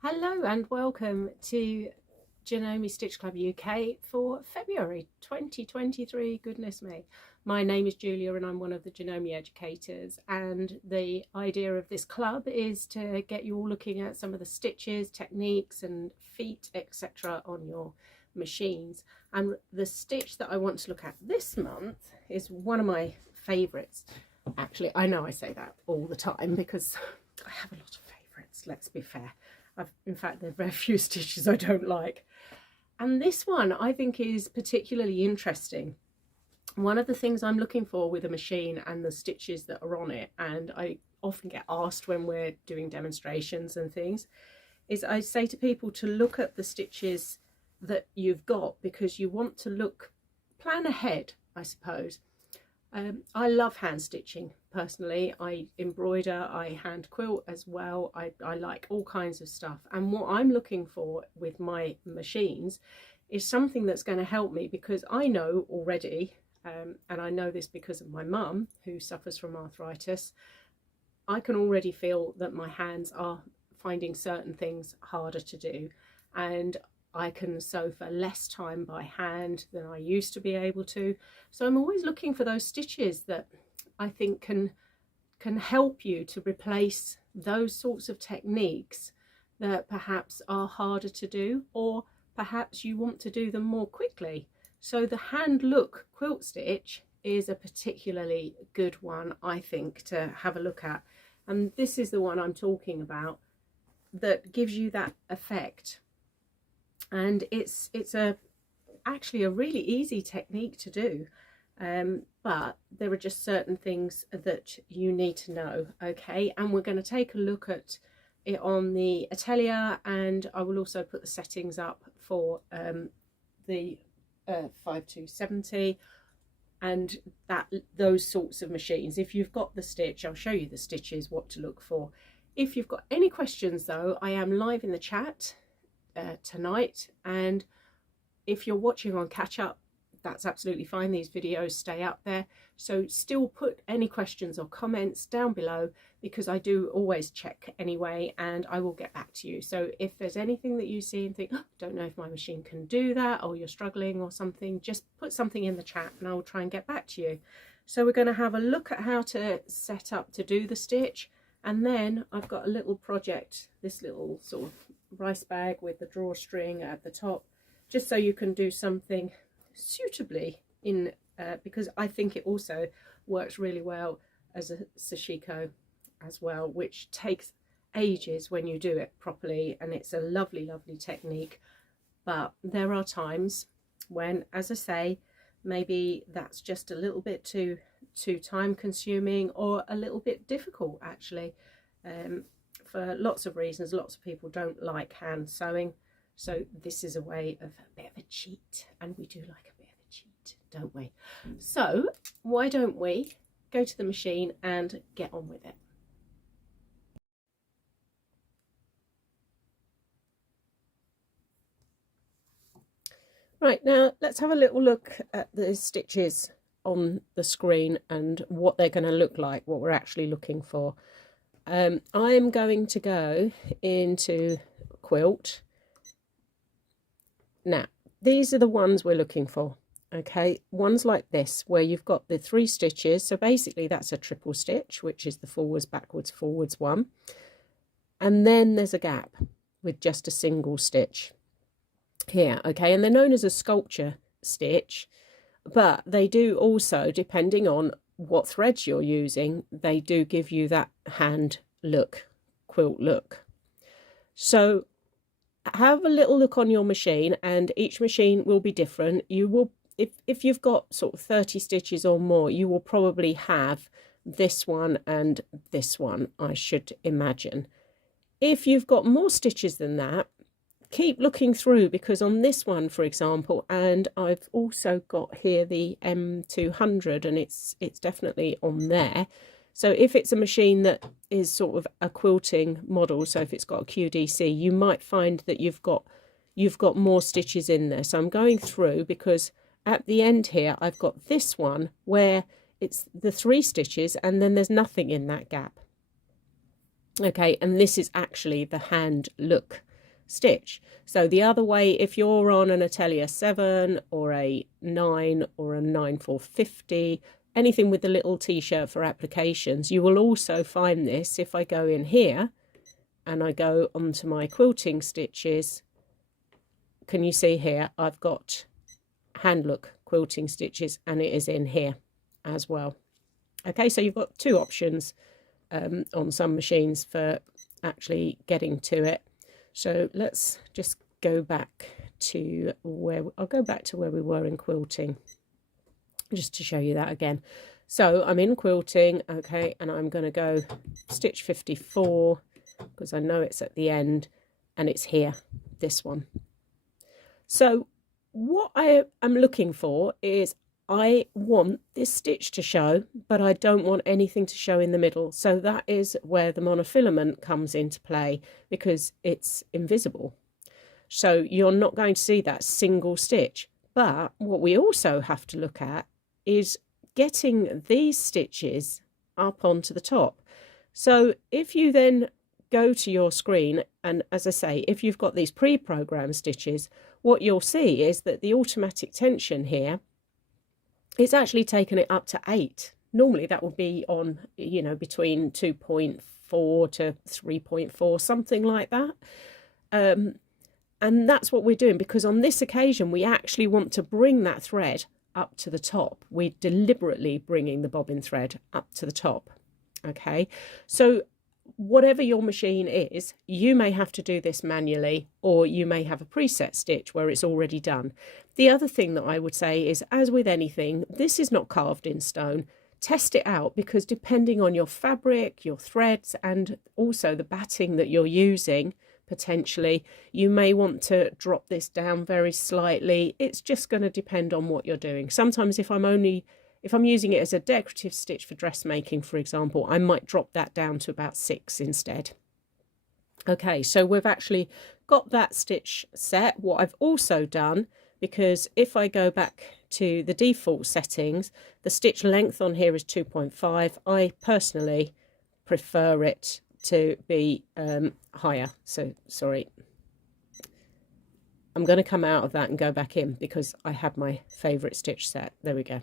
Hello and welcome to Janome Stitch Club UK for February 2023. Goodness me. My name is Julia and I'm one of the Janome educators, and the idea of this club is to get you all looking at some of the stitches, techniques and feet, etc. on your machines. And the stitch that I want to look at this month is one of my favourites. Actually, I know I say that all the time because I have a lot of favourites, let's be fair. In fact, there are very few stitches I don't like. And this one I think is particularly interesting. One of the things I'm looking for with a machine and the stitches that are on it, and I often get asked when we're doing demonstrations and things, is I say to people to look at the stitches that you've got, because you want to plan ahead, I suppose. I love hand stitching personally. I embroider, I hand quilt as well. I like all kinds of stuff, and what I'm looking for with my machines is something that's going to help me, because I know already, and I know this because of my mum who suffers from arthritis. I can already feel that my hands are finding certain things harder to do, and I can sew for less time by hand than I used to be able to. So I'm always looking for those stitches that I think can help you to replace those sorts of techniques that perhaps are harder to do, or perhaps you want to do them more quickly. So the hand look quilt stitch is a particularly good one, I think, to have a look at. And this is the one I'm talking about that gives you that effect. And it's actually a really easy technique to do, but there are just certain things that you need to know. Okay, and we're going to take a look at it on the Atelier, and I will also put the settings up for the 5270 and those sorts of machines. If you've got the stitch, I'll show you the stitches, what to look for. If you've got any questions though, I am live in the chat tonight, and if you're watching on catch up, that's absolutely fine. These videos stay up there, so still put any questions or comments down below, because I do always check anyway and I will get back to you. So if there's anything that you see and think, oh, don't know if my machine can do that, or you're struggling or something, just put something in the chat and I will try and get back to you. So we're going to have a look at how to set up to do the stitch, and then I've got a little project, this little sort of rice bag with the drawstring at the top, just so you can do something suitably in because I think it also works really well as a sashiko as well, which takes ages when you do it properly, and it's a lovely technique. But there are times when, as I say, maybe that's just a little bit too time consuming, or a little bit difficult actually. For lots of reasons, lots of people don't like hand sewing, so this is a way of a bit of a cheat, and we do like a bit of a cheat, don't we? So why don't we go to the machine and get on with it. Right, now let's have a little look at the stitches on the screen and what they're going to look like, what we're actually looking for. I'm going to go into Quilt. Now, these are the ones we're looking for. Okay, ones like this, where you've got the 3 stitches. So basically that's a triple stitch, which is the forwards, backwards, forwards one. And then there's a gap with just a single stitch here. Okay, and they're known as a sculpture stitch, but they do also, depending on what threads you're using, they do give you that hand look, quilt look. So have a little look on your machine, and each machine will be different. You will, if you've got sort of 30 stitches or more, you will probably have this one and this one, I should imagine. If you've got more stitches than that, keep looking through, because on this one, for example, and I've also got here the M200, and it's definitely on there. So if it's a machine that is sort of a quilting model, so if it's got a QDC, you might find that you've got more stitches in there. So I'm going through, because at the end here I've got this one where it's the 3 stitches and then there's nothing in that gap. Okay, and this is actually the hand look stitch. So the other way, if you're on an Atelier 7 or a 9 or a 9450, anything with the little t-shirt for applications, you will also find this if I go in here and I go onto my quilting stitches. Can you see here I've got hand look quilting stitches, and it is in here as well. Okay, so you've got two options on some machines for actually getting to it. So let's just go back to where we were in quilting, just to show you that again. So I'm in quilting, okay, and I'm going to go stitch 54 because I know it's at the end, and it's here, this one. So what I am looking for is I want this stitch to show, but I don't want anything to show in the middle. So that is where the monofilament comes into play, because it's invisible. So you're not going to see that single stitch. But what we also have to look at is getting these stitches up onto the top. So if you then go to your screen, and as I say, if you've got these pre-programmed stitches, what you'll see is that the automatic tension here, it's actually taken it up to 8. Normally that would be on, you know, between 2.4 to 3.4, something like that. And that's what we're doing, because on this occasion we actually want to bring that thread up to the top. We're deliberately bringing the bobbin thread up to the top. Okay, so whatever your machine is, you may have to do this manually, or you may have a preset stitch where it's already done. The other thing that I would say is, as with anything, this is not carved in stone. Test it out, because depending on your fabric, your threads, and also the batting that you're using, potentially, you may want to drop this down very slightly. It's just going to depend on what you're doing. Sometimes if I'm using it as a decorative stitch for dressmaking, for example, I might drop that down to about 6 instead. Okay, so we've actually got that stitch set. What I've also done, because if I go back to the default settings, the stitch length on here is 2.5. I personally prefer it to be higher. So, sorry. I'm going to come out of that and go back in, because I had my favourite stitch set. There we go.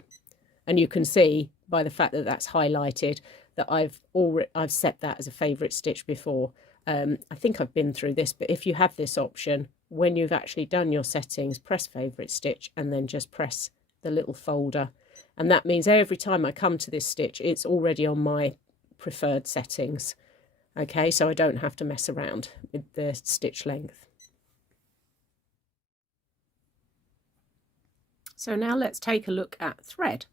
And you can see by the fact that that's highlighted that I've set that as a favourite stitch before. I think I've been through this, but if you have this option, when you've actually done your settings, press favourite stitch and then just press the little folder. And that means every time I come to this stitch, it's already on my preferred settings. Okay, so I don't have to mess around with the stitch length. So now let's take a look at thread.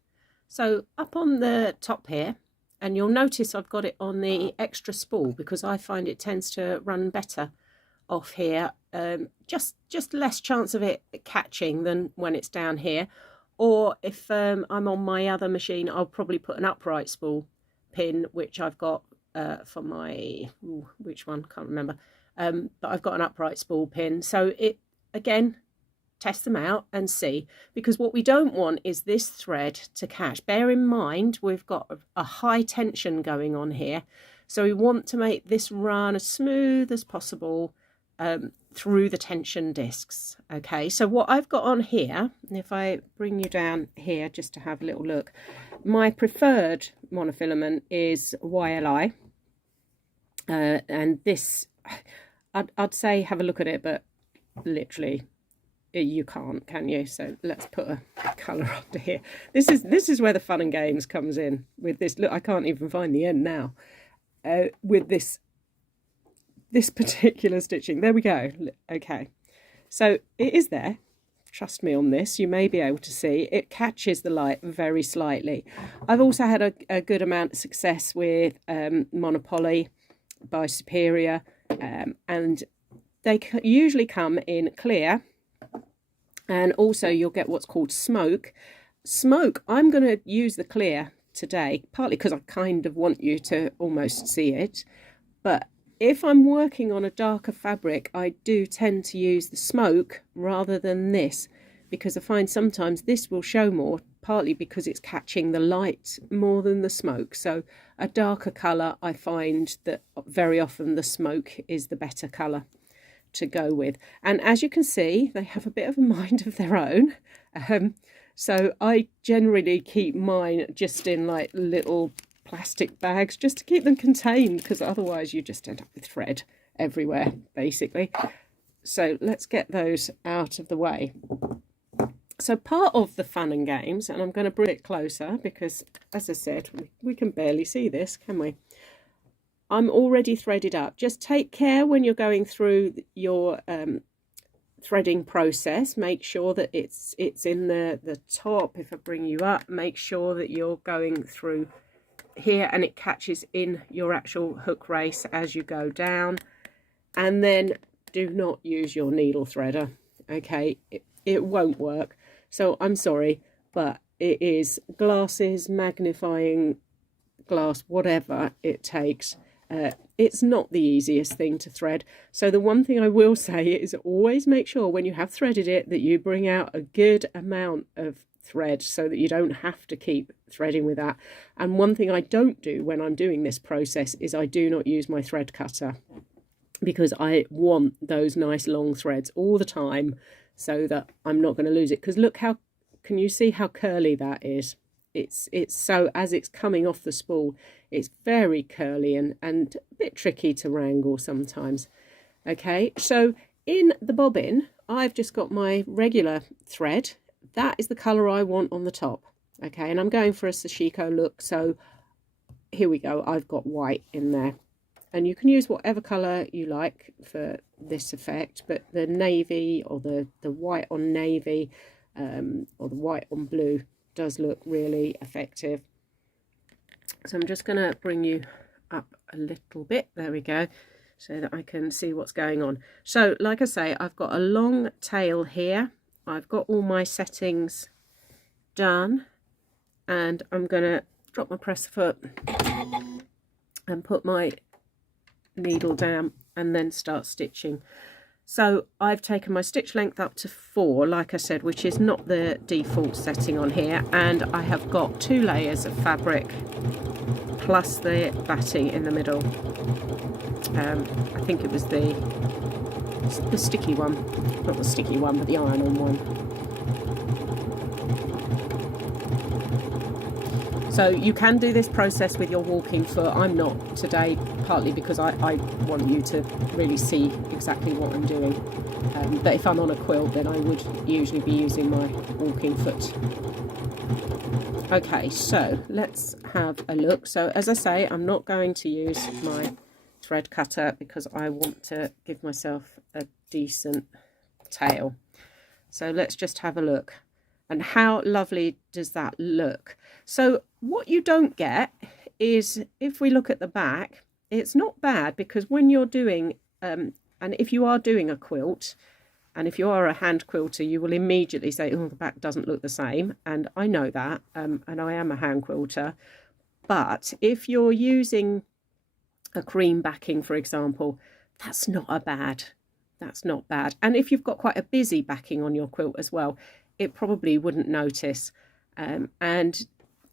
So up on the top here, and you'll notice I've got it on the extra spool, because I find it tends to run better off here. Just less chance of it catching than when it's down here. Or if I'm on my other machine, I'll probably put an upright spool pin, which I've got for my, which one, can't remember. But I've got an upright spool pin. So it, again, test them out and see, because what we don't want is this thread to catch. Bear in mind we've got a high tension going on here, so we want to make this run as smooth as possible through the tension discs. Okay, so what I've got on here, and if I bring you down here just to have a little look, my preferred monofilament is YLI, and this I'd say have a look at it, but literally you can't, can you? So let's put a colour under here. This is where the fun and games comes in with this. Look, I can't even find the end now. With this particular stitching. There we go. Okay, so it is there. Trust me on this. You may be able to see it catches the light very slightly. I've also had a good amount of success with Monopoly by Superior, and they usually come in clear. And also you'll get what's called smoke. Smoke, I'm going to use the clear today, partly because I kind of want you to almost see it. But if I'm working on a darker fabric, I do tend to use the smoke rather than this, because I find sometimes this will show more, partly because it's catching the light more than the smoke. So a darker colour, I find that very often the smoke is the better colour. to go with. And as you can see, they have a bit of a mind of their own. So I generally keep mine just in like little plastic bags just to keep them contained, because otherwise you just end up with thread everywhere basically. So let's get those out of the way. So part of the fun and games, and I'm going to bring it closer because, as I said, we can barely see this, can we? I'm already threaded up. Just take care when you're going through your threading process. Make sure that it's in the top. If I bring you up, make sure that you're going through here and it catches in your actual hook race as you go down. And then do not use your needle threader. Okay, it won't work. So I'm sorry, but it is glasses, magnifying glass, whatever it takes. It's not the easiest thing to thread. So the one thing I will say is always make sure when you have threaded it that you bring out a good amount of thread so that you don't have to keep threading with that. And one thing I don't do when I'm doing this process is I do not use my thread cutter, because I want those nice long threads all the time so that I'm not going to lose it. Because look, how can you see how curly that is? It's so, as it's coming off the spool, it's very curly and a bit tricky to wrangle sometimes. Okay, so in the bobbin I've just got my regular thread. That is the colour I want on the top. Okay, and I'm going for a Sashiko look, so here we go. I've got white in there. And you can use whatever colour you like for this effect, but the navy or the white on navy or the white on blue does look really effective. So I'm just going to bring you up a little bit. There we go, so that I can see what's going on. So like I say, I've got a long tail here. I've got all my settings done, and I'm going to drop my press foot and put my needle down and then start stitching. So I've taken my stitch length up to 4, like I said, which is not the default setting on here, and I have got 2 layers of fabric plus the batting in the middle. I think it was the sticky one, not the sticky one, but the iron-on one. So you can do this process with your walking foot. I'm not today, partly because I want you to really see exactly what I'm doing. But if I'm on a quilt, then I would usually be using my walking foot. Okay, so let's have a look. So as I say, I'm not going to use my thread cutter because I want to give myself a decent tail. So let's just have a look. And how lovely does that look? So what you don't get is, if we look at the back, it's not bad, because when you're doing, and if you are doing a quilt, and if you are a hand quilter, you will immediately say, oh, the back doesn't look the same. And I know that, and I am a hand quilter. But if you're using a cream backing, for example, that's not bad. That's not bad. And if you've got quite a busy backing on your quilt as well, it probably wouldn't notice. And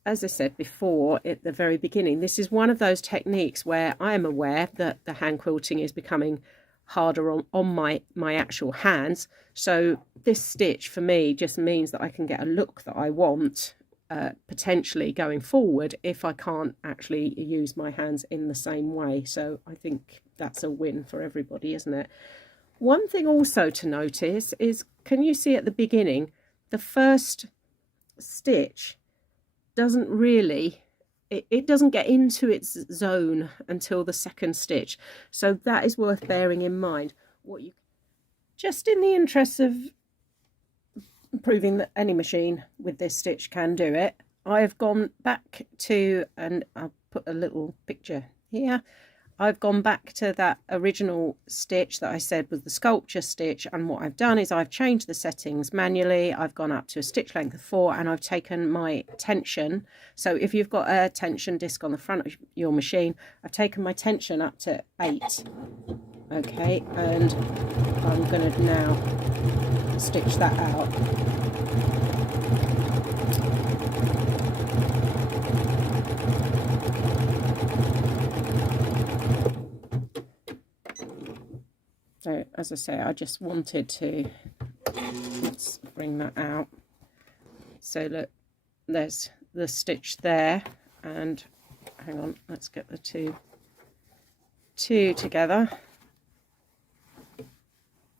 as I said before at the very beginning, this is one of those techniques where I am aware that the hand quilting is becoming harder on my actual hands. So this stitch for me just means that I can get a look that I want potentially going forward if I can't actually use my hands in the same way. So I think that's a win for everybody, isn't it? One thing also to notice is, can you see at the beginning, the first stitch doesn't really, it doesn't get into its zone until the second stitch. So that is worth bearing in mind. What you, just in the interest of proving that any machine with this stitch can do it, I've gone back to, and I'll put a little picture here, I've gone back to that original stitch that I said was the sculpture stitch, and what I've done is I've changed the settings manually. I've gone up to a stitch length of 4, and I've taken my tension. So if you've got a tension disc on the front of your machine, I've taken my tension up to 8. Okay, and I'm going to now stitch that out. So as I say, I just wanted to, let's bring that out. So look, there's the stitch there, and hang on, let's get the two together.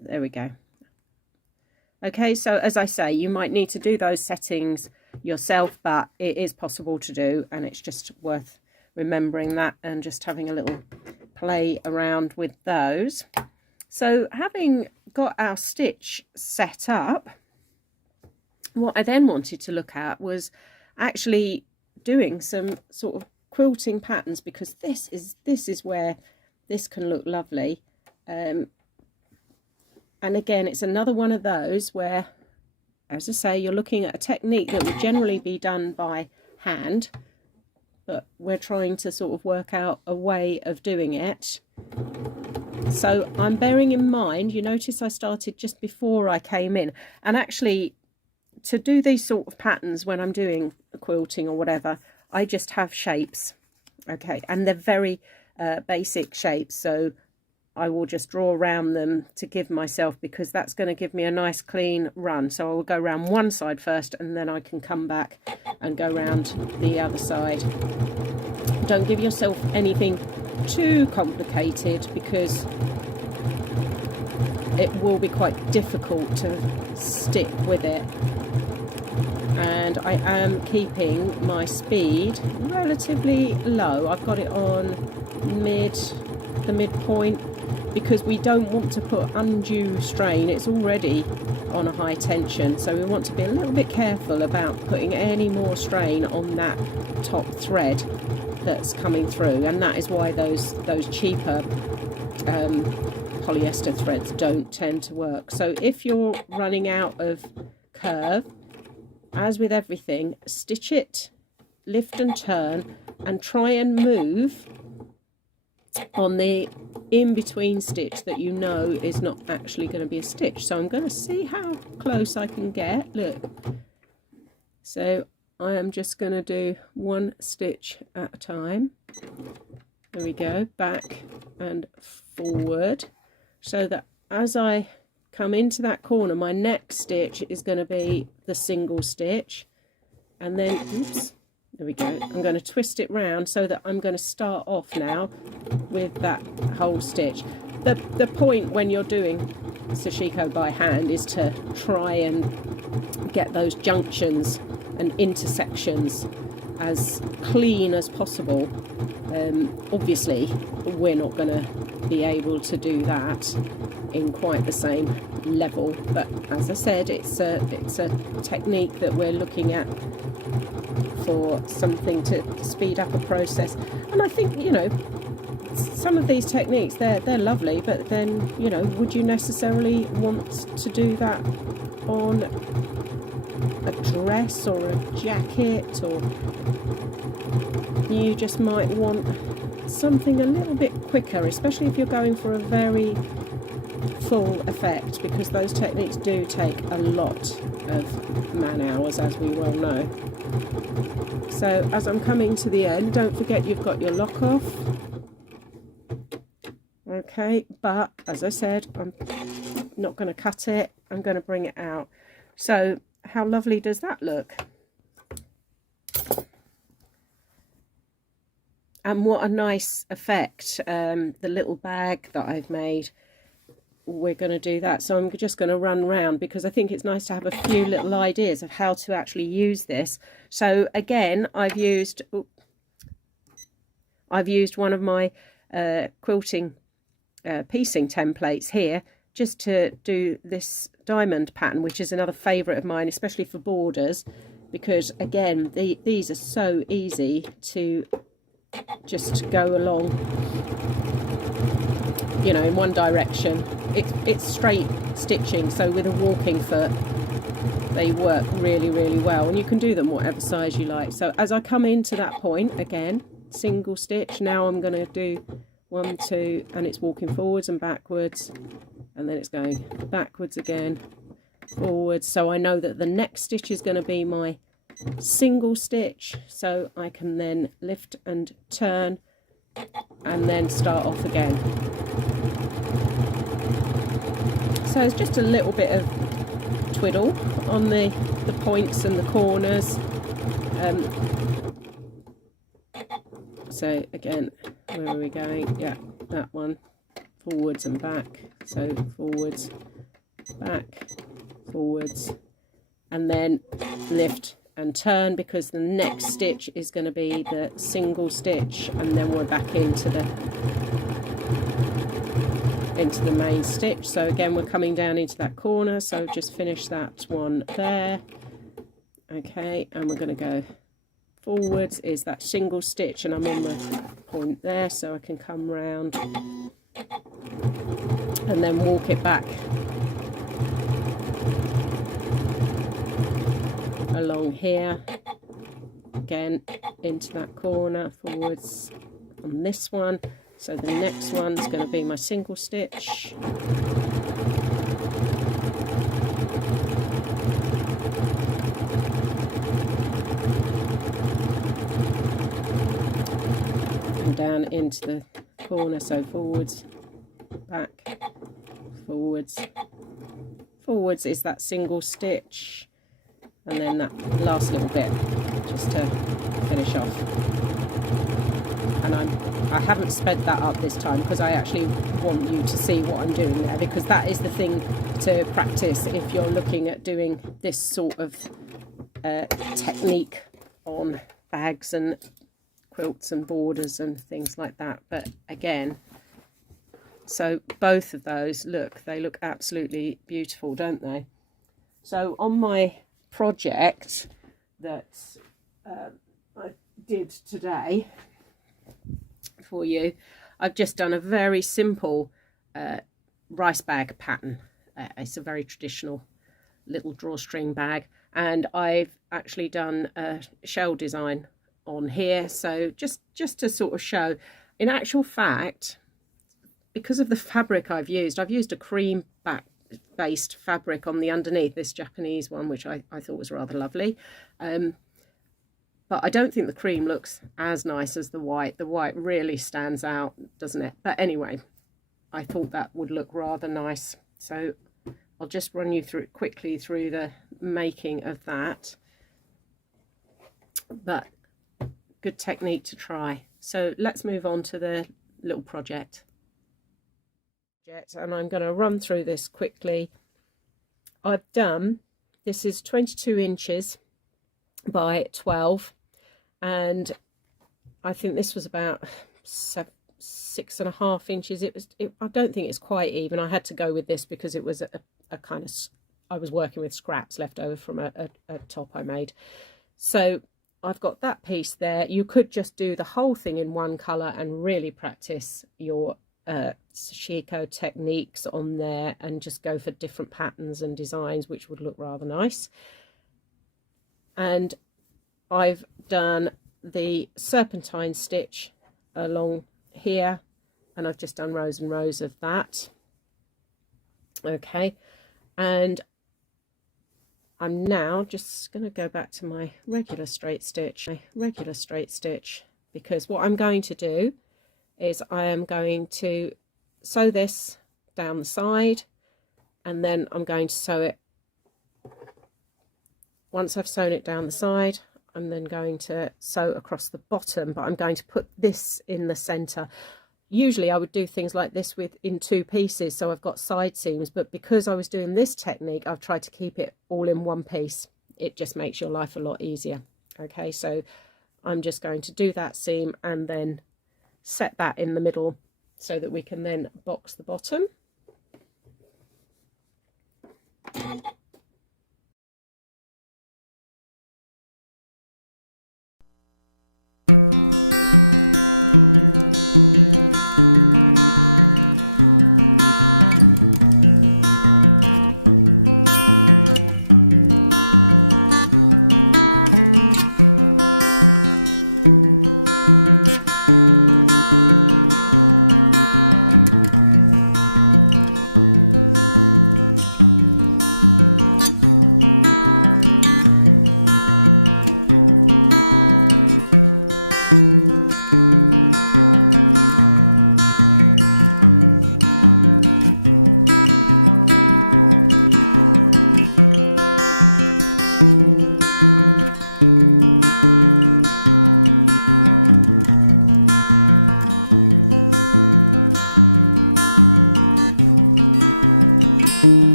There we go. Okay, so as I say, you might need to do those settings yourself, but it is possible to do, and it's just worth remembering that and just having a little play around with those. So having got our stitch set up, what I then wanted to look at was actually doing some sort of quilting patterns, because this is where this can look lovely. And again, it's another one of those where, as I say, you're looking at a technique that would generally be done by hand, but we're trying to sort of work out a way of doing it. So I'm bearing in mind, you notice I started just before I came in, and actually to do these sort of patterns when I'm doing quilting or whatever, I just have shapes, okay, and they're very basic shapes, so I will just draw around them to give myself, because that's going to give me a nice clean run. So I will go around one side first, and then I can come back and go around the other side. Don't give yourself anything too complicated, because it will be quite difficult to stick with it. And I am keeping my speed relatively low. I've got it on the midpoint, because we don't want to put undue strain. It's already on a high tension, so we want to be a little bit careful about putting any more strain on that top thread that's coming through, and that is why those cheaper polyester threads don't tend to work. So if you're running out of curve, as with everything, stitch it, lift and turn, and try and move on the in-between stitch that you know is not actually going to be a stitch. So I'm going to see how close I can get. Look, so I am just going to do one stitch at a time. There we go, back and forward, so that as I come into that corner, my next stitch is going to be the single stitch, and then oops, there we go, I'm going to twist it round so that I'm going to start off now with that whole stitch. The point when you're doing sashiko by hand is to try and get those junctions and intersections as clean as possible. Obviously we're not going to be able to do that in quite the same level, but as I said, it's a technique that we're looking at for something to speed up a process. And I think, you know, some of these techniques, they're lovely, but then, you know, would you necessarily want to do that on a dress or a jacket? Or you just might want something a little bit quicker, especially if you're going for a very full effect, because those techniques do take a lot of man hours, as we well know. So as I'm coming to the end, don't forget you've got your lock off. Okay, but as I said, I'm not going to cut it, I'm going to bring it out. So how lovely does that look? And what a nice effect. The little bag that I've made, we're going to do that. So I'm just going to run round, because I think it's nice to have a few little ideas of how to actually use this. So again, I've used one of my quilting piecing templates here, just to do this diamond pattern, which is another favourite of mine, especially for borders, because again, these are so easy to just go along, you know, in one direction. It's straight stitching, so with a walking foot they work really, really well, and you can do them whatever size you like. So as I come into that point, again, single stitch. Now I'm going to do 1, 2, and it's walking forwards and backwards, and then it's going backwards again, forwards. So I know that the next stitch is going to be my single stitch, so I can then lift and turn and then start off again. So it's just a little bit of twiddle on the points and the corners. So again, where are we going? Yeah, that one, forwards and back. So forwards, back, forwards, and then lift and turn, because the next stitch is going to be the single stitch, and then we're back into the main stitch. So again, we're coming down into that corner, so just finish that one there. Okay, and we're going to go forwards is that single stitch, and I'm on the point there, so I can come round and then walk it back along here, again into that corner, forwards on this one. So the next one's going to be my single stitch, and down into the corner, so forwards, back, forwards, forwards is that single stitch, and then that last little bit just to finish off. And I haven't sped that up this time because I actually want you to see what I'm doing there, because that is the thing to practice if you're looking at doing this sort of technique on bags and quilts and borders and things like that. But again, so both of those, look, they look absolutely beautiful, don't they? So on my project that I did today for you, I've just done a very simple rice bag pattern. It's a very traditional little drawstring bag, and I've actually done a shell design on here, so just to sort of show. In actual fact, because of the fabric I've used a cream based fabric on the underneath, this Japanese one, which I thought was rather lovely, but I don't think the cream looks as nice as the white. The white really stands out, doesn't it? But anyway, I thought that would look rather nice, so I'll just run you quickly through the making of that. But good technique to try. So let's move on to the little project. And I'm going to run through this quickly. I've done, this is 22 inches by 12, and I think this was about 6.5 inches. I don't think it's quite even. I had to go with this because it was a kind of, I was working with scraps left over from a top I made. So I've got that piece there. You could just do the whole thing in one colour and really practice your sashiko techniques on there and just go for different patterns and designs, which would look rather nice. And I've done the serpentine stitch along here, and I've just done rows and rows of that. Okay, and I'm now just going to go back to my regular straight stitch, because what I'm going to do is I am going to sew this down the side, and then I'm going to sew it. Once I've sewn it down the side, I'm then going to sew across the bottom, but I'm going to put this in the center. Usually I would do things like this in two pieces, so I've got side seams, but because I was doing this technique, I've tried to keep it all in one piece. It just makes your life a lot easier. Okay, so I'm just going to do that seam and then set that in the middle so that we can then box the bottom.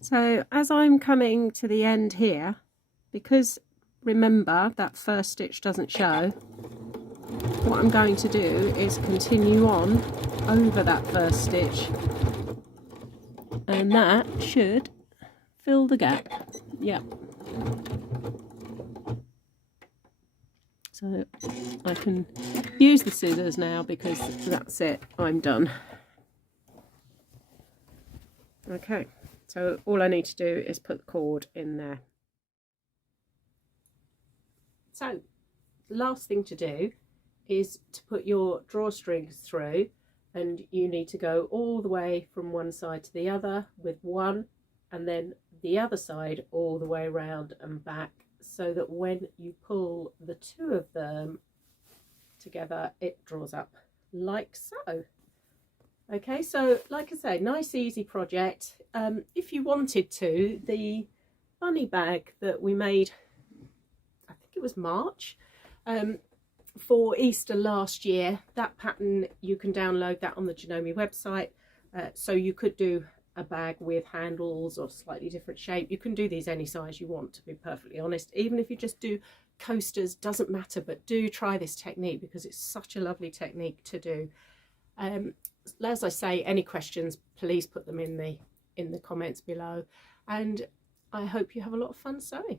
So as I'm coming to the end here, because remember that first stitch doesn't show, what I'm going to do is continue on over that first stitch, and that should fill the gap. Yep. So I can use the scissors now because that's it, I'm done. Okay, so all I need to do is put the cord in there. So the last thing to do is to put your drawstrings through, and you need to go all the way from one side to the other with one, and then the other side all the way around and back, so that when you pull the two of them together it draws up like so. Okay, so like I say, nice easy project. If you wanted to, the bunny bag that we made, I think it was March, for Easter last year, that pattern, you can download that on the Janome website. So you could do a bag with handles or slightly different shape. You can do these any size you want, to be perfectly honest. Even if you just do coasters, doesn't matter, but do try this technique because it's such a lovely technique to do. As I say, any questions, please put them in the comments below, and I hope you have a lot of fun sewing.